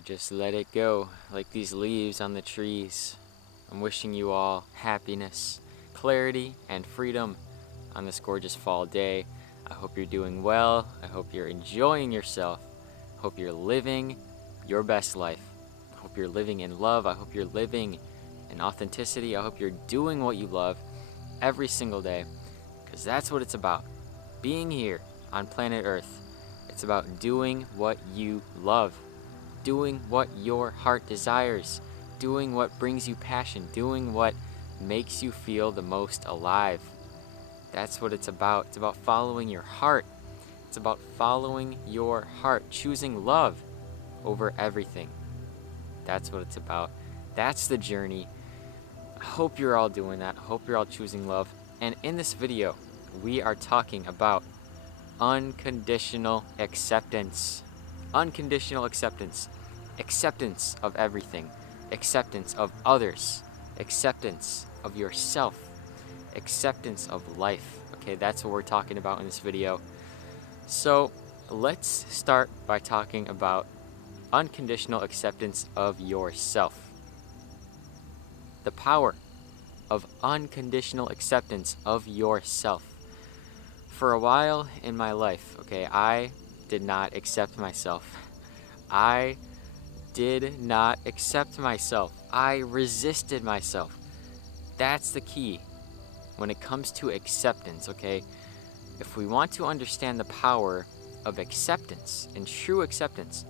I just let it go, like these leaves on the trees. I'm wishing you all happiness, clarity, and freedom on this gorgeous fall day. I hope you're doing well. I hope you're enjoying yourself. I hope you're living your best life. I hope you're living in love. I hope you're living in authenticity. I hope you're doing what you love every single day, because that's what it's about. Being here on planet Earth, it's about doing what you love, doing what your heart desires, doing what brings you passion, doing what makes you feel the most alive. That's what it's about. It's about following your heart. It's about following your heart, choosing love over everything. That's what it's about. That's the journey. I hope you're all doing that. I hope you're all choosing love. And in this video, we are talking about unconditional acceptance. Unconditional acceptance. Acceptance of everything. Acceptance of others. Acceptance of yourself. Acceptance of life. Okay, that's what we're talking about in this video. So let's start by talking about unconditional acceptance of yourself. The power of unconditional acceptance of yourself. For a while in my life, okay, I did not accept myself. I did not accept myself. I resisted myself. That's the key when it comes to acceptance, okay? If we want to understand the power of acceptance and true acceptance,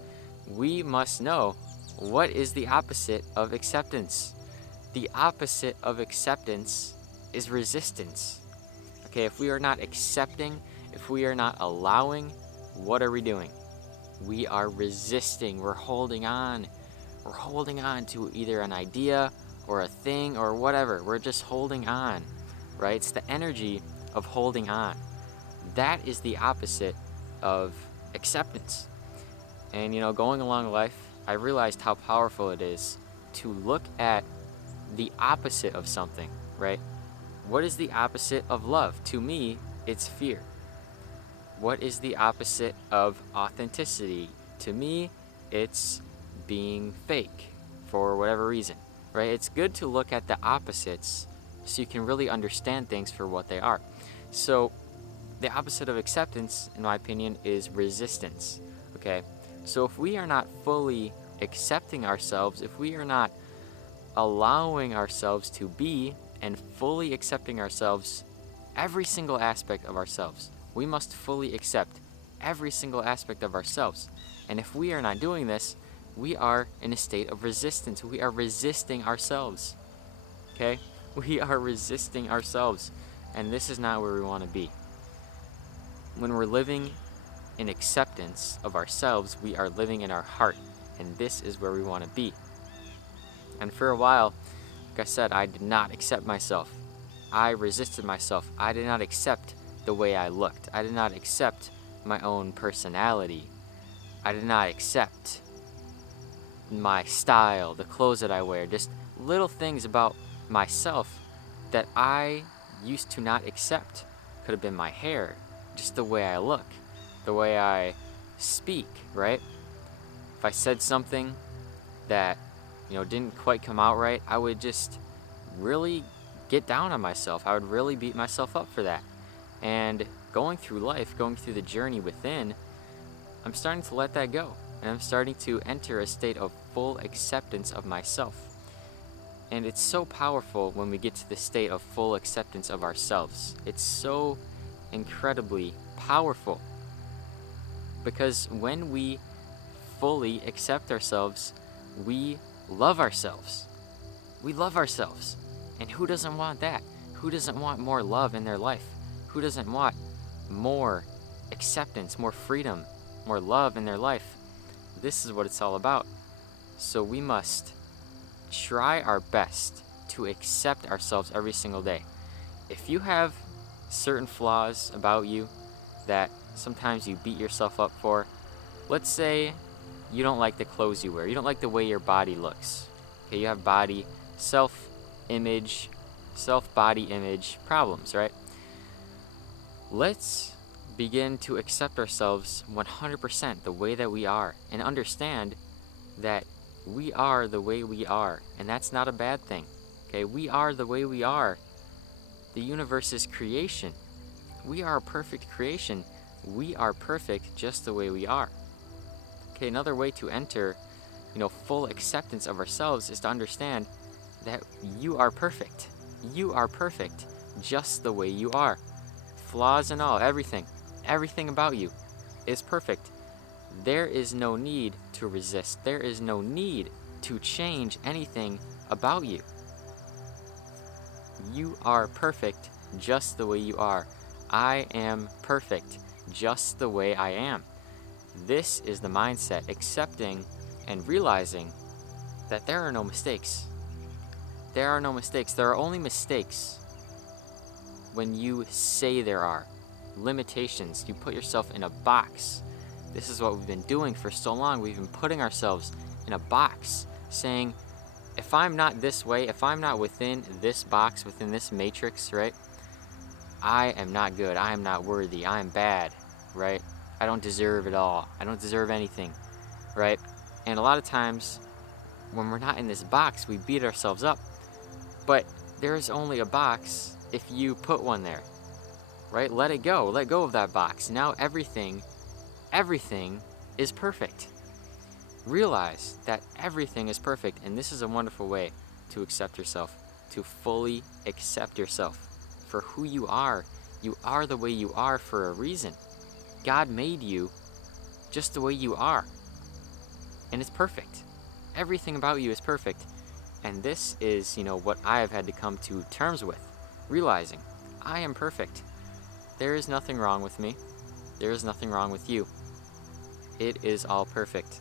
we must know what is the opposite of acceptance. The opposite of acceptance is resistance. Okay, if we are not accepting, if we are not allowing, what are we doing? We are resisting. We're holding on. We're holding on to either an idea or a thing or whatever. We're just holding on, right? It's the energy of holding on. That is the opposite of acceptance. And going along life, I realized how powerful it is to look at the opposite of something, right? What is the opposite of love? To me, it's fear. What is the opposite of authenticity? To me, it's being fake for whatever reason, right? It's good to look at the opposites so you can really understand things for what they are. So the opposite of acceptance, in my opinion, is resistance, okay? So if we are not fully accepting ourselves, if we are not allowing ourselves to be and fully accepting ourselves, every single aspect of ourselves, we must fully accept every single aspect of ourselves. And if we are not doing this, we are in a state of resistance. We are resisting ourselves, okay? We are resisting ourselves, and this is not where we want to be. When we're living in acceptance of ourselves, we are living in our heart, and this is where we want to be. And for a while, like I said, I did not accept myself. I resisted myself. I did not accept the way I looked. I did not accept my own personality. I did not accept my style, the clothes that I wear, just little things about myself that I used to not accept. Could have been my hair, just the way I look, the way I speak, right? If I said something that didn't quite come out right, I would just really get down on myself. I would really beat myself up for that. And going through life, going through the journey within, I'm starting to let that go. And I'm starting to enter a state of full acceptance of myself. And it's so powerful when we get to the state of full acceptance of ourselves. It's so incredibly powerful. Because when we fully accept ourselves, we love ourselves. We love ourselves. And who doesn't want that? Who doesn't want more love in their life? Who doesn't want more acceptance, more freedom, more love in their life? This is what it's all about. So we must try our best to accept ourselves every single day. If you have certain flaws about you that sometimes you beat yourself up for, let's say you don't like the clothes you wear. You don't like the way your body looks. Okay, you have body, self-image, self-body image problems, right? Let's begin to accept ourselves 100% the way that we are and understand that we are the way we are, and that's not a bad thing. Okay, we are the way we are. The universe is creation. We are a perfect creation. We are perfect just the way we are. Okay, another way to enter, full acceptance of ourselves is to understand that you are perfect. You are perfect just the way you are. Flaws and all, everything about you is perfect. There is no need to resist. There is no need to change anything about you. You are perfect just the way you are. I am perfect just the way I am. This is the mindset, accepting and realizing that there are no mistakes. There are no mistakes. There are only mistakes when you say there are. Limitations. You put yourself in a box. This is what we've been doing for so long. We've been putting ourselves in a box, saying, if I'm not this way, if I'm not within this box, within this matrix, right, I am not good. I am not worthy. I am bad, right? I don't deserve it all. I don't deserve anything, right? And a lot of times, when we're not in this box, we beat ourselves up. But there is only a box if you put one there, right? Let it go. Let go of that box. Now everything is perfect. Realize that everything is perfect, and this is a wonderful way to accept yourself, to fully accept yourself for who you are. You are the way you are for a reason. God made you just the way you are, and it's perfect. Everything about you is perfect, and this is, what I have had to come to terms with, realizing I am perfect. There is nothing wrong with me. There is nothing wrong with you. It is all perfect.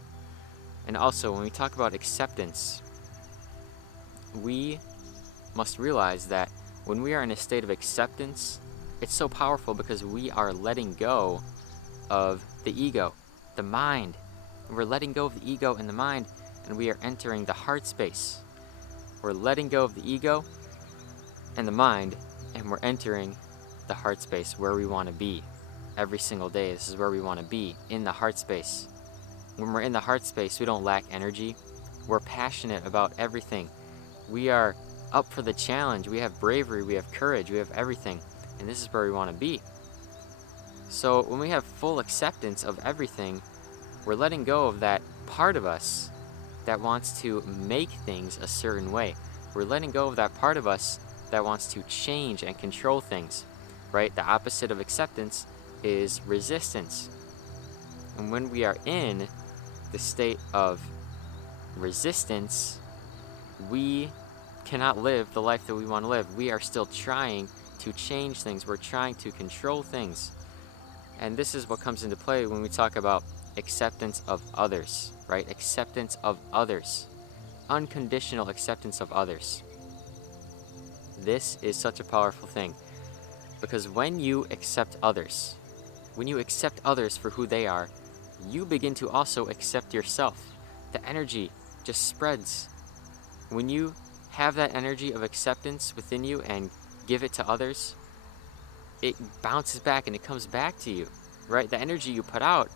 And also, when we talk about acceptance, we must realize that when we are in a state of acceptance, it's so powerful because we are letting go of the ego, the mind. We're letting go of the ego and the mind, and we are entering the heart space. We're letting go of the ego and the mind, and we're entering the heart space where we want to be. Every single day, this is where we want to be, in the heart space. When we're in the heart space, we don't lack energy. We're passionate about everything. We are up for the challenge. We have bravery, we have courage, we have everything. And this is where we want to be. So when we have full acceptance of everything, we're letting go of that part of us that wants to make things a certain way. We're letting go of that part of us that wants to change and control things, right? The opposite of acceptance is resistance. And when we are in the state of resistance, we cannot live the life that we want to live. We are still trying to change things. We're trying to control things. And this is what comes into play when we talk about acceptance of others, right? Acceptance of others. Unconditional acceptance of others. This is such a powerful thing, because when you accept others for who they are, you begin to also accept yourself. The energy just spreads. When you have that energy of acceptance within you and give it to others, it bounces back and it comes back to you, right? The energy you put out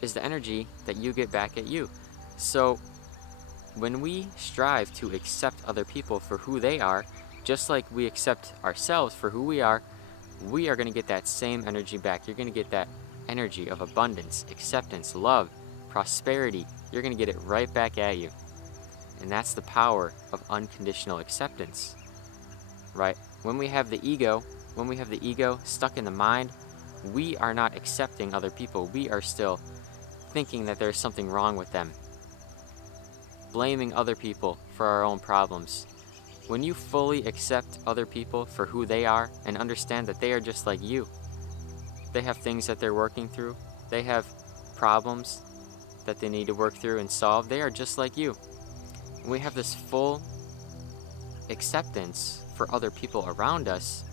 is the energy that you get back at you. So when we strive to accept other people for who they are, just like we accept ourselves for who we are going to get that same energy back. You're going to get that energy of abundance, acceptance, love, prosperity. You're going to get it right back at you. And that's the power of unconditional acceptance, right? When we have the ego stuck in the mind, we are not accepting other people. We are still thinking that there's something wrong with them, blaming other people for our own problems. When you fully accept other people for who they are and understand that they are just like you, they have things that they're working through, they have problems that they need to work through and solve, they are just like you. When we have this full acceptance for other people around us,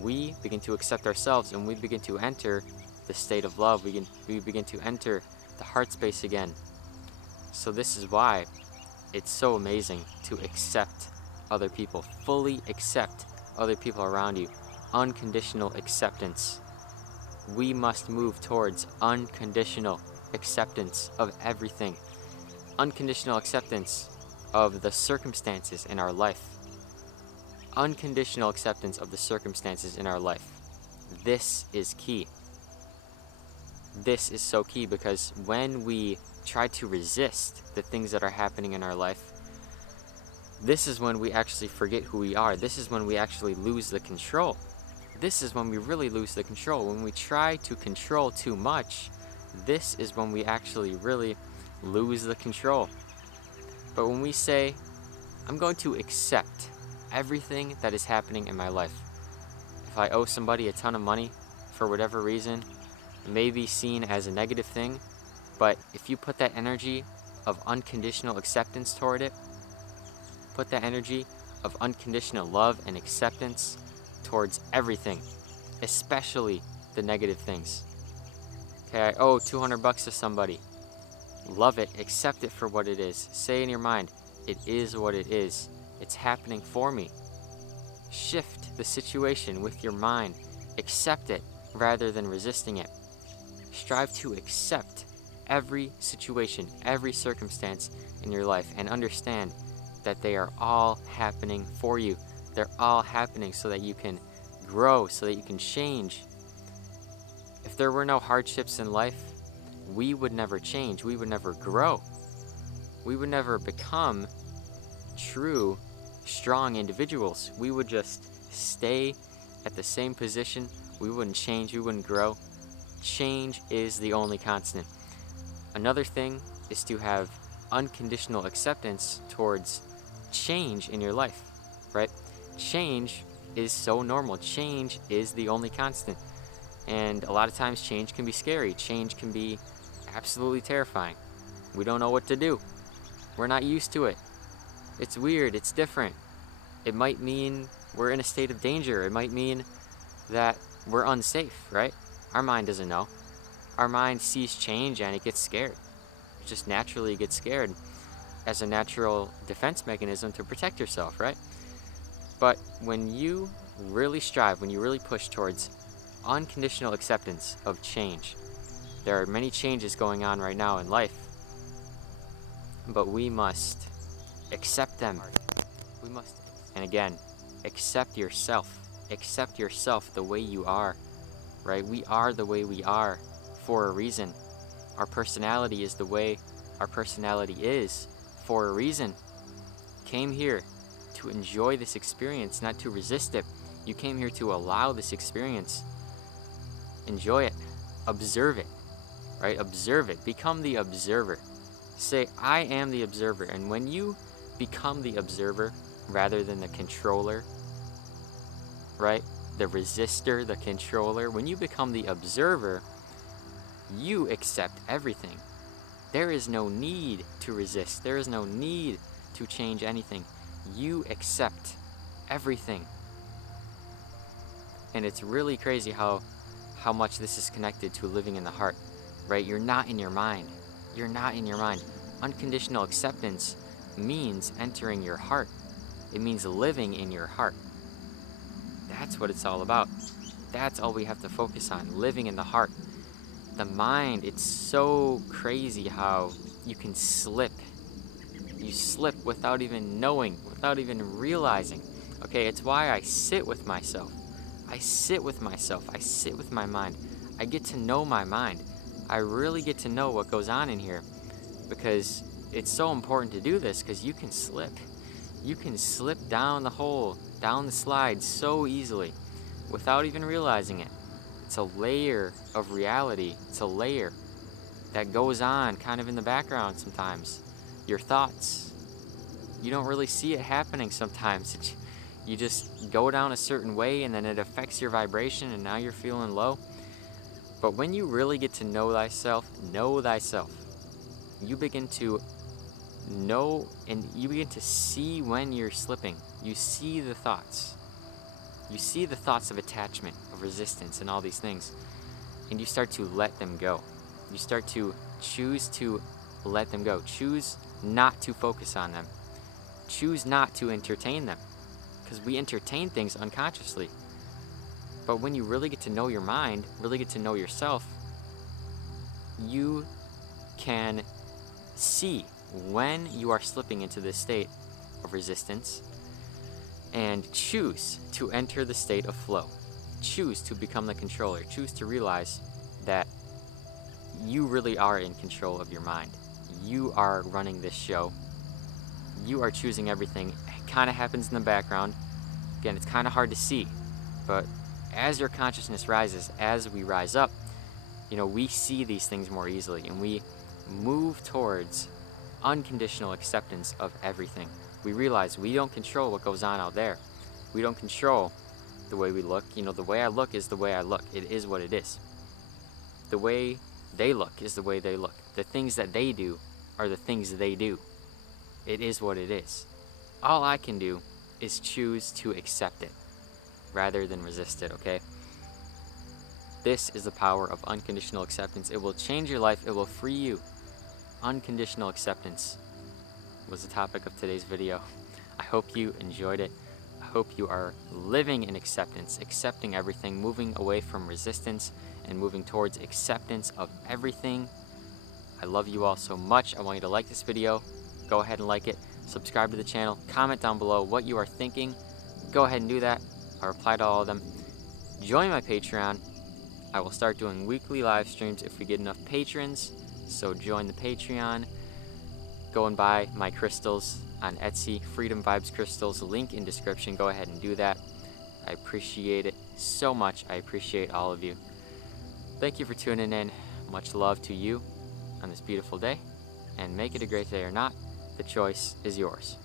we begin to accept ourselves and we begin to enter the state of love. We begin to enter the heart space again. So this is why it's so amazing to accept other people, fully accept other people around you. Unconditional acceptance. We must move towards unconditional acceptance of everything. unconditional acceptance of the circumstances in our life. Unconditional acceptance of the circumstances in our life. This is key. This is so key, because when we try to resist the things that are happening in our life, this is when we actually forget who we are. This is when we actually lose the control. This is when we really lose the control. When we try to control too much, this is when we actually really lose the control. But when we say, I'm going to accept everything that is happening in my life. If I owe somebody a ton of money for whatever reason, it may be seen as a negative thing, but if you put that energy of unconditional acceptance toward it, put that energy of unconditional love and acceptance towards everything, especially the negative things. Okay, I owe $200 to somebody. Love it, accept it for what it is. Say in your mind, it is what it is. It's happening for me. Shift the situation with your mind. Accept it rather than resisting it. Strive to accept every situation, every circumstance in your life, and understand that they are all happening for you. They're all happening so that you can grow, so that you can change. If there were no hardships in life, we would never change. We would never grow. We would never become true, strong individuals. We would just stay at the same position. We wouldn't change. We wouldn't grow. Change is the only constant. Another thing is to have unconditional acceptance towards change in your life, right? Change is so normal. Change is the only constant. And a lot of times change can be scary. Change can be absolutely terrifying. We don't know what to do. We're not used to it. It's weird. It's different. It might mean we're in a state of danger. It might mean that we're unsafe, right? Our mind doesn't know. Our mind sees change and it gets scared. It just naturally gets scared as a natural defense mechanism to protect yourself, right? But when you really strive, when you really push towards unconditional acceptance of change, there are many changes going on right now in life, but we must accept them. We must, and again, accept yourself. Accept yourself the way you are, right? We are the way we are for a reason. Our personality is the way our personality is for a reason. Came here to enjoy this experience, not to resist it. You came here to allow this experience. Enjoy it. Observe it, right? Observe it. Become the observer. Say, I am the observer. And when you become the observer rather than the controller, right? The resistor, the controller. When you become the observer, you accept everything. There is no need to resist. There is no need to change anything. You accept everything. And it's really crazy how much this is connected to living in the heart, right? You're not in your mind. You're not in your mind. Unconditional acceptance means entering your heart. It means living in your heart. That's what it's all about. That's all we have to focus on, living in the heart. The mind, it's so crazy how you can slip. You slip without even knowing, without even realizing. Okay, it's why I sit with myself. I sit with myself. I sit with my mind. I get to know my mind. I really get to know what goes on in here, because it's so important to do this, because you can slip. You can slip down the hole, down the slide so easily without even realizing it. It's a layer of reality. It's a layer that goes on kind of in the background sometimes. Your thoughts, you don't really see it happening sometimes. You just go down a certain way and then it affects your vibration and now you're feeling low. But when you really get to know thyself, you begin to know and you begin to see when you're slipping. You see the thoughts. You see the thoughts of attachment, of resistance, and all these things. And you start to let them go. You start to choose to let them go. Choose not to focus on them. Choose not to entertain them. Because we entertain things unconsciously. But when you really get to know your mind, really get to know yourself, you can see when you are slipping into this state of resistance and choose to enter the state of flow. Choose to become the controller. Choose to realize that you really are in control of your mind. You are running this show. You are choosing everything. It kind of happens in the background. Again, it's kind of hard to see, but as your consciousness rises, as we rise up, we see these things more easily, and we move towards unconditional acceptance of everything. We realize we don't control what goes on out there. We don't control the way we look. The way I look is the way I look. It is what it is. The way they look is the way they look. The things that they do are the things they do. It is what it is. All I can do is choose to accept it rather than resist it, okay? This is the power of unconditional acceptance. It will change your life. It will free you. Unconditional acceptance was the topic of today's video. I hope you enjoyed it. I hope you are living in acceptance, accepting everything, moving away from resistance and moving towards acceptance of everything. I love you all so much. I want you to like this video. Go ahead and like it. Subscribe to the channel. Comment down below what you are thinking. Go ahead and do that. I'll reply to all of them. Join my Patreon. I will start doing weekly live streams if we get enough patrons. So join the Patreon. Go and buy my crystals on Etsy, Freedom Vibes Crystals, link in description. Go ahead and do that. I appreciate it so much. I appreciate all of you. Thank you for tuning in. Much love to you on this beautiful day. And make it a great day or not, the choice is yours.